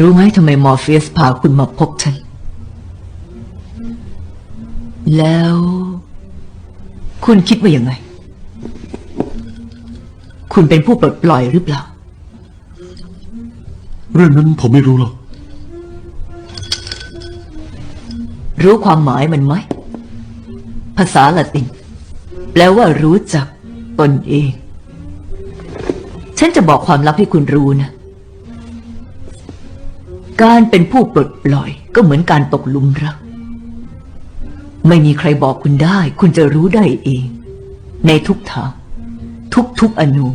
รู้ไหมทำไมมอร์เฟียสพาคุณมาพบฉัน แล้ว คุณคิดว่ายังไง คุณเป็นผู้ปลดปล่อยหรือเปล่า เรื่องนั้นผมไม่รู้หรอก รู้ความหมายมันไหม ภาษาละติน แปลว่ารู้จักตนเอง ฉันจะบอกความลับให้คุณรู้นะ การเป็นผู้ปลดปล่อยก็เหมือนการตกหลุมรัก ไม่มีใครบอกคุณได้ คุณจะรู้ได้เอง ในทุกทางทุกๆอนู